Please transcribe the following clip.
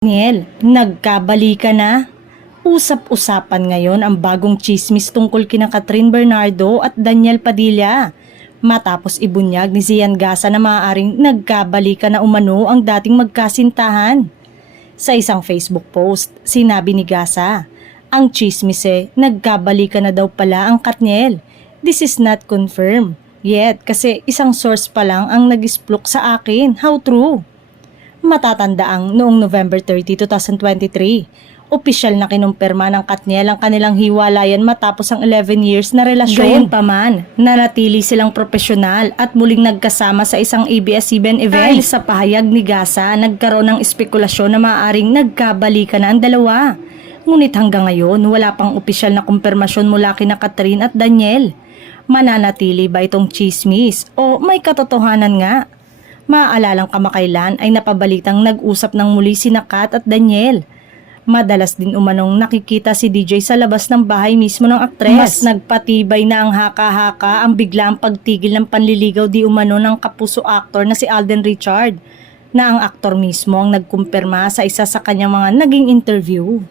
Niel, nagkabalikan na? Usap-usapan ngayon ang bagong chismis tungkol kina Catherine Bernardo at Daniel Padilla. Matapos ibunyag ni Zian Gasa na maaaring nagkabalikan na umano ang dating magkasintahan. Sa isang Facebook post, sinabi ni Gasa, ang chismis nagkabalikan na daw pala ang Katniel. This is not confirmed yet kasi isang source pa lang ang nag-isplok sa akin. How true? Matatandaang noong November 30, 2023, opisyal na kinumpirma ng Katniel ang kanilang hiwalayan matapos ang 11 years na relasyon. Gayunpaman, nanatili silang profesional at muling nagkasama sa isang ABS-CBN event. Dahil sa pahayag ni Gasa, nagkaroon ng espekulasyon na maaaring nagkabalikan na ang dalawa. Ngunit hanggang ngayon, wala pang opisyal na kumpirmasyon mula kina Catherine at Daniel. Mananatili ba itong chismis o may katotohanan nga? Maaalalang kamakailan ay napabalitang nag-usap ng muli sina Kat at Daniel. Madalas din umanong nakikita si DJ sa labas ng bahay mismo ng aktres. Mas nagpatibay na ang haka-haka ang biglang pagtigil ng panliligaw di umano ng kapuso actor na si Alden Richard, na ang aktor mismo ang nagkumpirma sa isa sa kanyang mga naging interview.